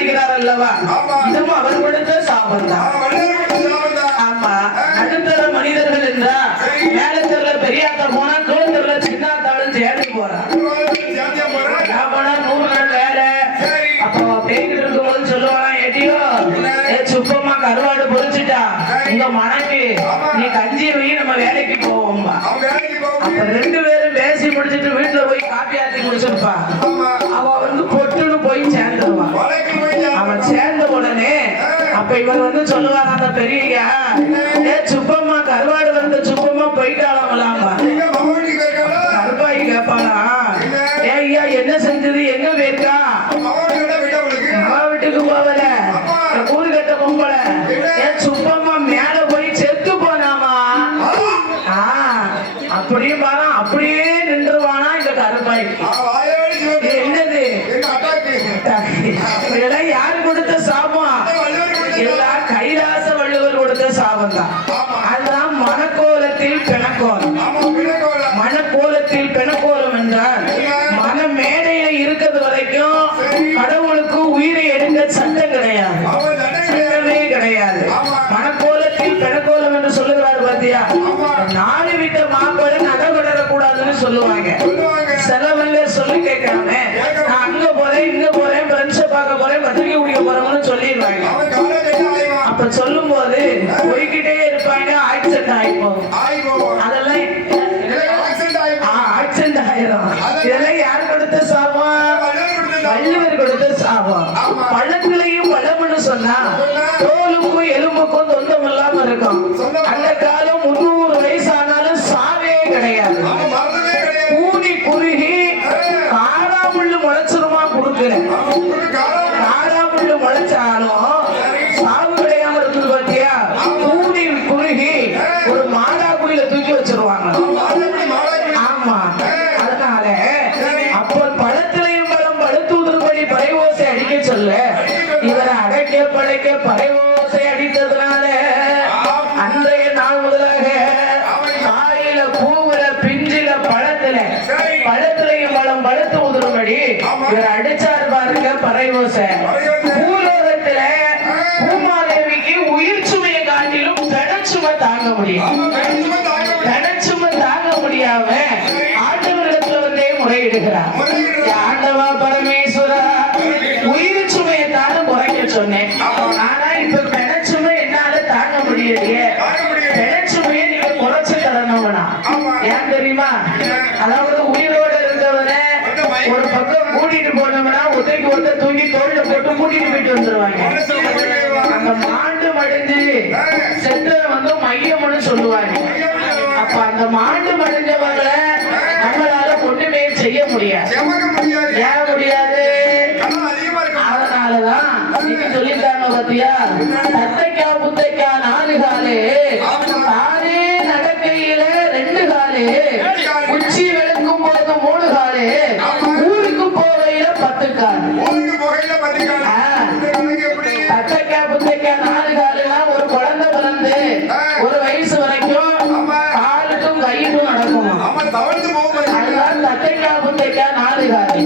சம்பாதிக்கிறார் அல்லவா, இதுவும் அவர் கொடுத்த சாபம் தான். ஆமா, நடுத்தர மனிதர்கள் என்றா மேலத்தெருல பெரியாத்தா போனா கீழத்தெருல சின்னாத்தாலும் சேர்ந்து போறான். 100 நாள் வேலை. அப்போ பேய்கிட்டு இருக்கும்போது சொல்லுவானா, ஏட்டியோ சுப்பமா கருவாடு பொறிச்சுட்டா உங்க மனைவி நீ கஞ்சி வை, நம்ம வேலைக்கு போவோம்பா. அப்ப 2 பேரும் பேசி முடிச்சுட்டு வீட்டுல போய் காப்பி ஆத்தி குடிச்சிருப்பா. அவ வந்து பொட்டுன்னு போய் சேர்ந்துருவான். அவன் சேர்ந்த உடனே அப்ப இவர் சொல்லுவாங்க, அந்த பெரியய்யா சுப்பம்மா கருவாடு வந்து சுப்பமா போயிட்டாளாம்பா. கருப்பாய் கேப்பாளா, ஐயா என்ன செஞ்சது, எங்க போயிருக்கா? வீட்டுக்கு போவல, ஊரு கட்ட பொம்பல. சுப்பம்மா மேல போய் செத்து போனாமா. அப்படியே பாரு, அப்படியே நின்றுவானா இந்த கருப்பாய். என்னது இதெல்லாம் யாரு கொடுத்த சாபம்? எல்லாம் கைலாச வள்ளுவர் கொடுத்த சாபம் தான். அதுதான் மனக்கோலத்தில் பெணக்கோலம். மனக்கோலத்தில் பெணக்கோலம் என்றால் மன மேடையில இருக்கிறது வரைக்கும் கடவுளுக்கு உயிரை எடுக்க சட்டம் கிடையாது, சட்டமே கிடையாது. மனக்கோலத்தில் பெணக்கோலம் என்று சொல்லுகிறார் பாத்தியா. 4 வீட்டு மாப்பிள்ளை நகை விடக்கூடாதுன்னு சொல்லுவாங்க. செலவங்க சொல்லி கேட்காம நான் அங்க போறேன் இங்க போறேன் ஃப்ரெண்ட்ஸை பார்க்க போறேன் பத்திரிக்கை குடிக்க போறோம்னு சொல்லிடுவாங்க. அப்ப சொல்லும் போது போய்கிட்டே இருப்பாங்க, ஆக்சிடென்ட் ஆயிப்போம். அதெல்லாம் ஆக்சிடென்ட் ஆயிரும். இதெல்லாம் யார் கொடுத்த சாபம்? வள்ளுவர் கொடுத்த சாபம். பழத்திலையும் பழம்னு சொன்னா தோலுக்கும் எலும்புக்கும் சொந்தம் இல்லாம இருக்கும். அந்த காலம் 300 வயசானாலும் சாவே கிடையாது. ஊனி குறுகி காராமுள்ளு முளைச்சிருமா கொடுக்குறேன். காராமுள்ளு முளைச்சாலும் சாவு கிடையாம இருக்குது பாத்தியா. ஊனி குறுகி ஒரு மாடா குடியில தூக்கி வச்சிருவாங்க. ஆமா, அதனால அப்போ பழத்திலையும் பழம் பழுத்து உதிர்படி பறைவோசை அடிக்க சொல்ல இவரை அடைக்க படைக்க பறைவோசை அடித்ததுனால அன்றைய நாள் முதலாக காயில பூவுல பிஞ்சில பழத்திலையும் பழம் பழுத்து உதிர்படி இவர் அடிச்சாரு பாருங்க பறைவோசை. பூலோகத்துல பூமாதேவிக்கு உயிர் சுமையை காட்டிலும் தனச்சுமை தாங்க முடியும். தனச்சுமை தாங்க முடியாம ஆண்டவரிடத்துல வந்தே முறையிடுகிறார். ஆண்டவா பரமேஸ்வரா, உயிர் சுமையை தாங்க குறைக்க சொன்னேன். ஆனா இப்ப பெணச்சுமை என்னால தாங்க முடியலையே. பெணச்சுமையை நீங்க குறைச்சு தரணும்னா ஏன் தெரியுமா? அதாவது உயிரோட இருந்தவரை ஒரு பக்கம் கூட்டிட்டு போனோம்னா ஒத்தைக்கு ஒருத்தர் தூக்கி தோல்ல போட்டு கூட்டிட்டு போயிட்டு வந்துருவாங்க. அந்த மாண்டு மடிஞ்சு செத்த மையம்னு சொல்லுவாங்க. அப்ப அந்த மாண்டு மடிஞ்சவங்களை நம்மளால ஒண்ணுமே செய்ய முடியாது. ஏன் முடியாது? அதனாலதான் சொல்லிட்டாங்க பாத்தியா, தத்தைக்கா புத்தைக்கா 4 காலு, தானே நடக்கையில 2 காலு, உச்சி வெளுக்கும் போது 3 காலு, ஊருக்கு போகையில 10 காலு. தத்தைக்கா புத்தைக்கா 4 காலுனா ஒரு குழந்தை பிறந்து 1 வயசு வரைக்கும் காலுக்கும் கைக்கும் நடக்குமா. அதுதான் தத்தைக்கா புத்தைக்கா 4 காலு.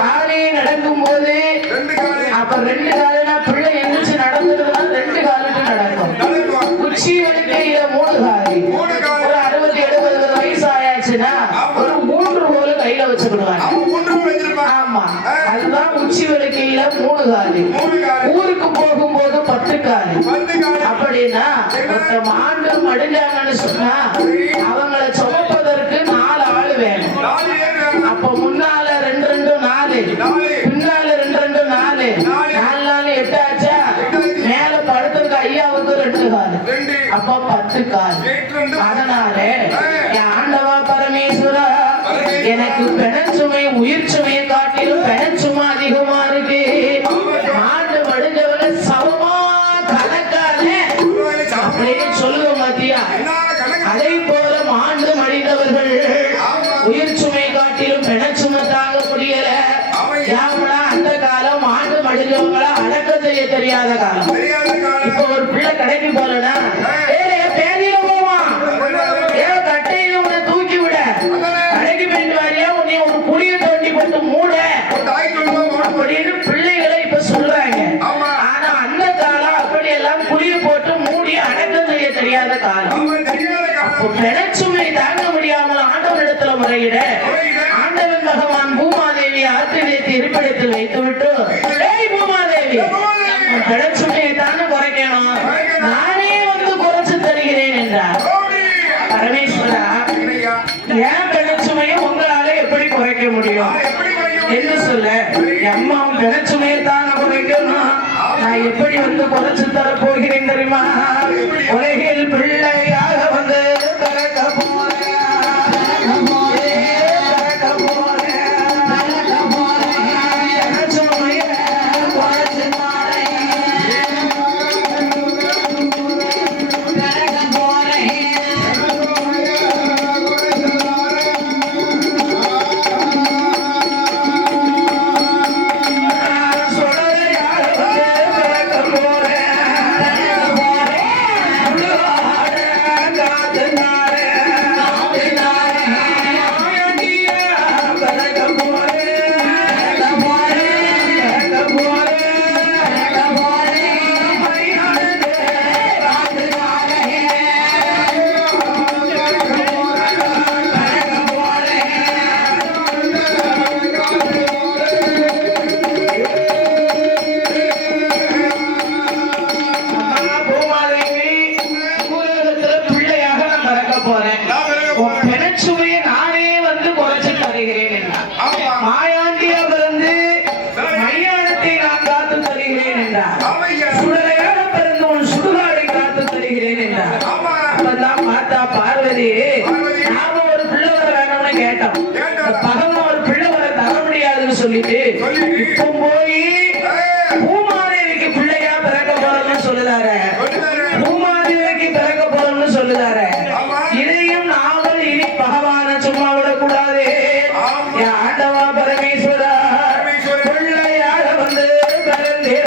தானே நடக்கும் போது அப்ப 2 காலுனா பிள்ளை எந்திரிச்சு நடந்ததுன்னா 2 காலுக்கு நடக்கும். உச்சி வெளுக்கையில 3 காலு. ஒரு 60-70 வயசு ஆயாச்சுன்னா ஒரு 3 கோலு கையில வச்சுக்கிடுவாங்க. ஆமா, அதுதான் உச்சி வெளுக்கையில 3 காலு. ஊருக்கு போகும்போது 10 காலு. அப்படின்னா மாண்டு மடிஞ்சாங்கன்னு சொன்னா அவங்களை சுமப்பதற்கு 4 ஆளு வேணும். அப்ப முன்னால 2 4, பின்னால 2 4, 4 8 ஆச்சா. மேல படுத்திருக்க ஐயாவுக்கு 2 காலு, அப்ப 10 காலு. அதனால ஆண்டவா பரமேஸ்வரா, எனக்கு பெணச்சுமை உயிர் சுமையை காட்டிலும் பெணச்சுமை அதிகமா இருக்கு. ஆண்டு மடிஞ்சவன சமமா கணக்கான அப்படின்னு சொல்லுவோம் பாத்தியா. அதை போல ஆண்டு மடிந்தவர்கள் உயிர் சுமை காட்டிலும் பெணச்சுமை தாங்க முடியல. யாமனா அந்த காலம் ஆண்டு மடிஞ்சவங்கள அடக்கம் செய்ய தெரியாத காலம். இப்ப ஒரு பிள்ளை கடைக்கு போலனா பேதியில போவான், கட்டையில உன்னை தூக்கி விட, கடைக்கு போயிட்டு வாரியா உன்னை ஒரு குழிய தோண்டி போட்டு மூட அப்படின்னு பிள்ளைகளை இப்ப சொல்றாங்க. பிணச்சுமை தாங்க முடியாமல் ஆண்டவனிடத்துல முறையிட ஆண்டவன் பகவான் பூமாதேவி ஆற்றிலேத்தி இருப்பிடத்தில் வைத்துவிட்டு பூமாதேவி பிணச்சுமையை தானே குறைக்கணும், நானே வந்து குறைச்சு தருகிறேன் என்றார். பரமேஸ்வரா, ஏன் பிணச்சுமையை உங்களால எப்படி குறைக்க முடியும் என்று சொல்ல, அம்மா பிணச்சுமையை தானே குறைக்கணும், நான் எப்படி வந்து குறைச்சு தர போகிறேன் தெரியுமா? உலகில் பிள்ளையாக வந்து பிறக்க போறேன், பார்வதி நாம ஒரு பிள்ளை வர வேணும்னு கேட்டோம். பகவான் ஒரு பிள்ளை வர தர முடியாதுன்னு சொல்லிட்டு இப்போ போய் பூமாதேவிக்கு பிள்ளையா பிறக்க போறோம்னு சொல்லுதாரு, பூமாதேவிக்கு பிறக்க போறோம்னு சொல்லுதாரு. இதையும் நாமல் இனி பகவான சும்மா விடக்கூடாது. ஆண்டவா பரமேஸ்வரா, பிள்ளையாக வந்து பிறந்தேன்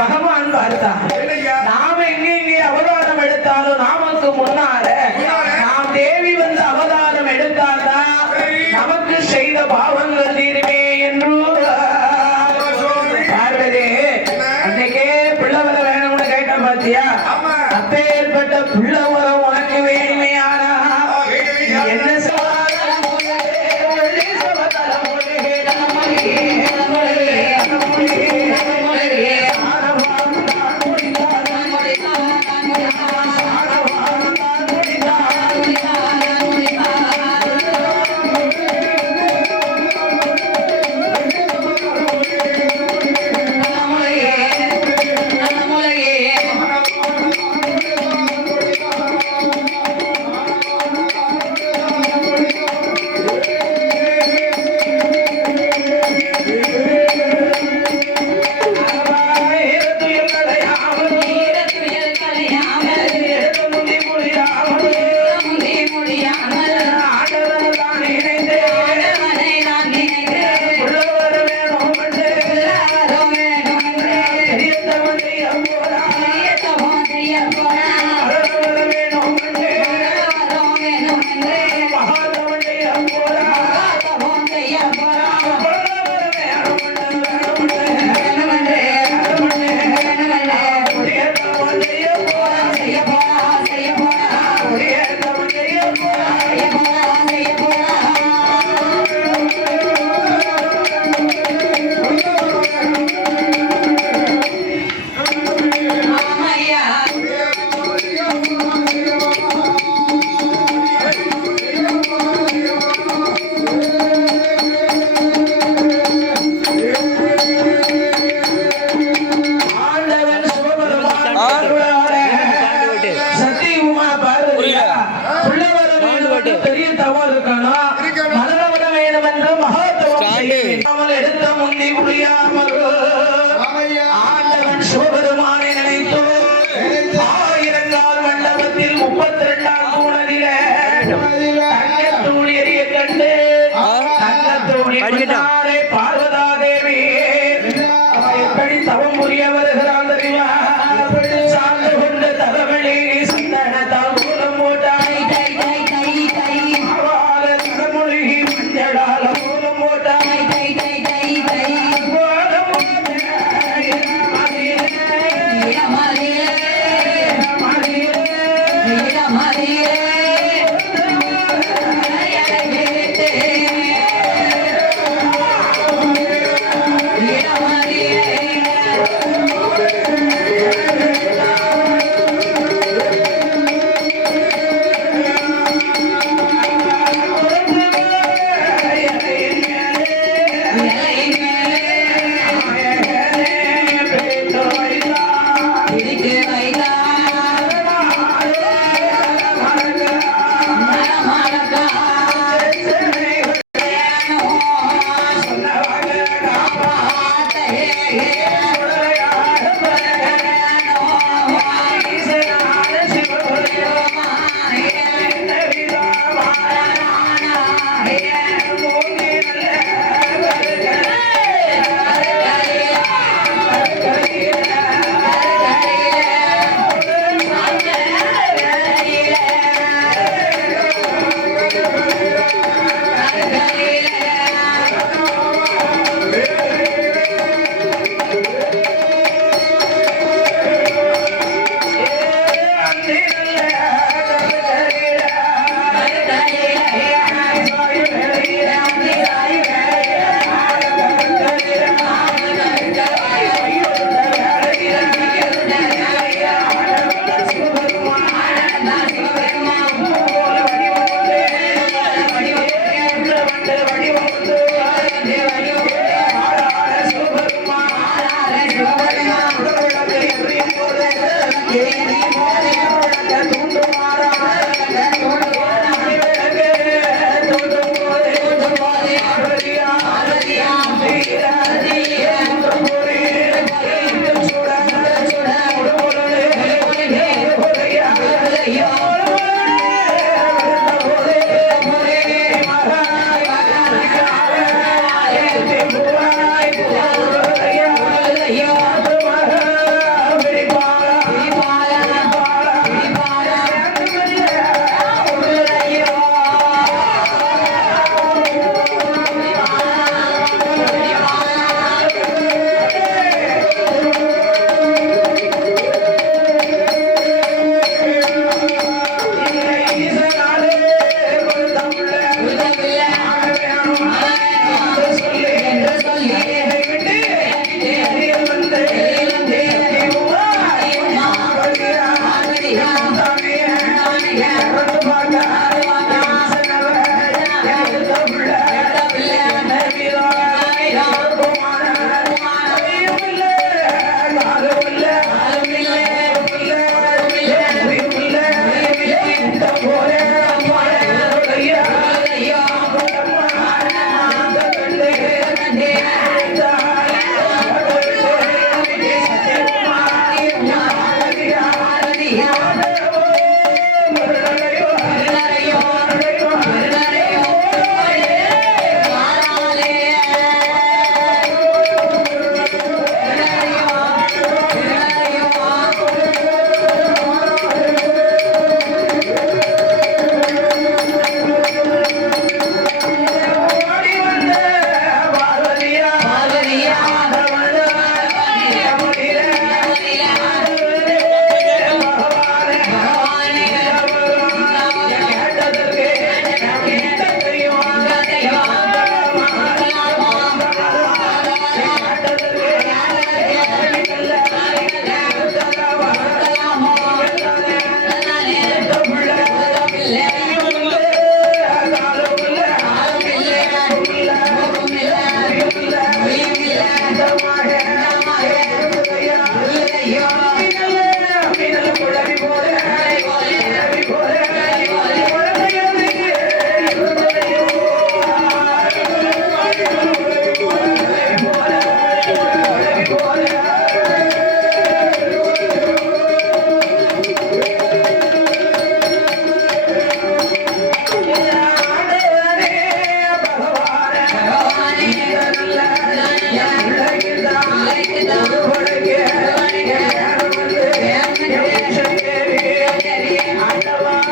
பகவான் பார்த்தான். நாம எங்கே அவதாரம் எடுத்தாலும் நமக்கு முன்னால நாம் தேவி வந்து அவதாரம் எடுத்தால்தான் நமக்கு செய்த பாவங்கள் தீருமே என்று பார்வதி அன்னைக்கே பிள்ளை வர வேணும்னு கேட்ட பாத்தியா? அப்பேற்பட்ட பிள்ளை வரம் உனக்கு வேணுமையானா என்ன எடுத்த முந்தி முடியாமல் ஆண்டவன் சிவபெருமானை நினைத்தோ ஆயிரங்கால் மண்டபத்தில் 32ஆம் தூணலில தங்கத்தூள் எரிய கண்டு தங்கத்தூள் பார்வதா தேவி எப்படி தவம் புரிய வருகிறான் தெரியுமா சார்ந்து கொண்டு தலைவலி சந்தனத்தால் மூலம் போட்டாய் தலைமொழி மஞ்சளால மூலம் போட்டாய்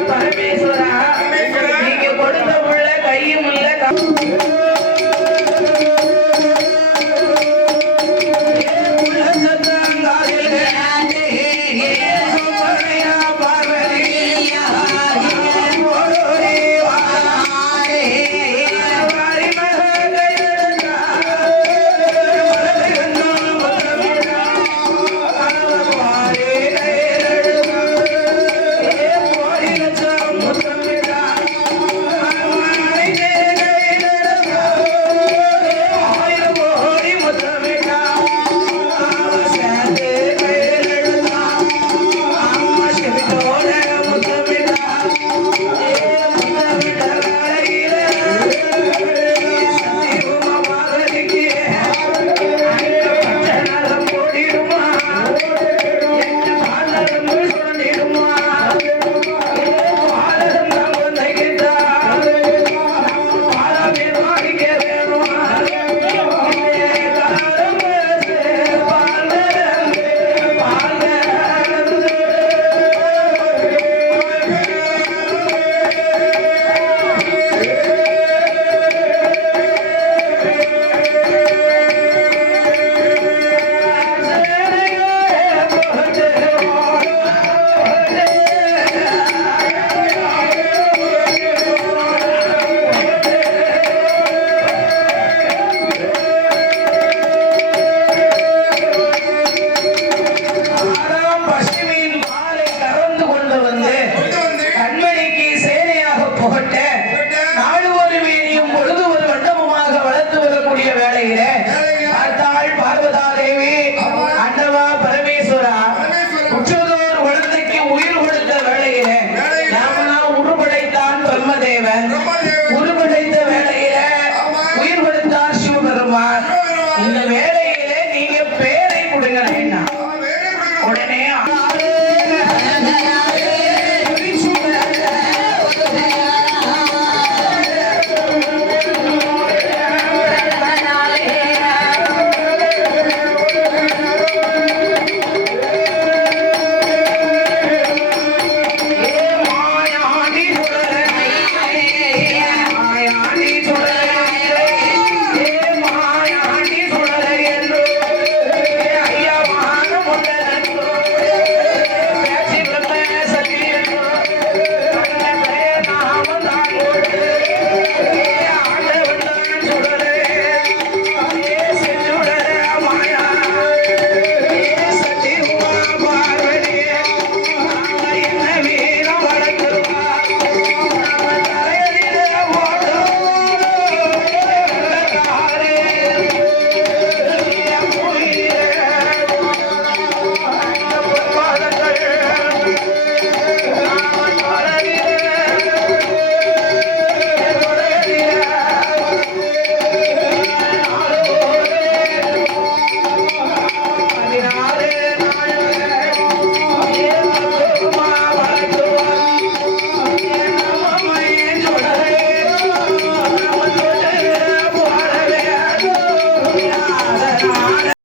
பரமேஸ்வரா நீங்க கொடுத்த முள்ள கையும் இல்ல வேளையிலே பார்த்தாள் பார்வதாலே